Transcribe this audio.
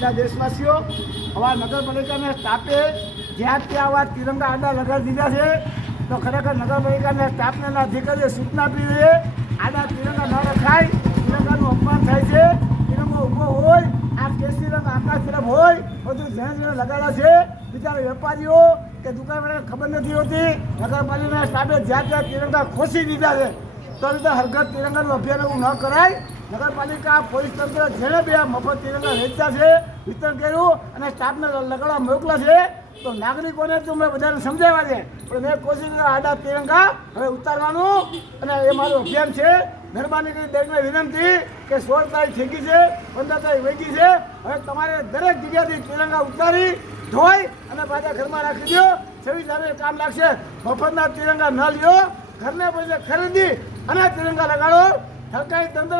બધા દેશવાસીઓ, આવા નગરપાલિકાના સ્ટાફે જ્યાં ત્યાં આવા તિરંગા આડા લગાડી દીધા છે, તો ખરેખર નગરપાલિકાના સ્ટાફને અધિકારીઓ સૂચના આપી છે આડા તિરંગા ન રખાય, તિરંગાનું અપમાન થાય છે. તિરંગો ઊભો હોય, આ કેસરી રંગ આકાશ તરફ હોય, બધું જેને લગાડ્યા છે. બિચારા વેપારીઓ કે દુકાનવાળાને ખબર નથી હોતી. નગરપાલિકાના સ્ટાફે જ્યાં ત્યાં તિરંગા ખોસી દીધા છે. તો રીતે હરઘર તિરંગાનું અભિયાન એવું ન કરાય. નગરપાલિકા પોલીસ તંત્ર જેને બે મફત તિરંગા વેચતા છે, વિતરણ કર્યું અને સ્ટાફને લગાડવા મોકલા છે, તો નાગરિકોને તો મેં બધાને સમજાવ્યા છે, પણ મેં કોશિશ આડા તિરંગા હવે ઉતારવાનું અને એ મારું અભિયાન છે. મહેરબાની કરી દરેકને વિનંતી કે 16 તારીખ થઈ ગઈ છે, 15 તારીખ વહી ગઈ છે. હવે તમારે દરેક જગ્યાથી તિરંગા ઉતારી ધોઈ અને પાછા ઘરમાં રાખી દો. 26 તારીખે કામ લાગશે. મફતના તિરંગા ન લ્યો, ઘરને પૈસે ખરીદી અને તિરંગા લગાડો. સરકારી તંત્ર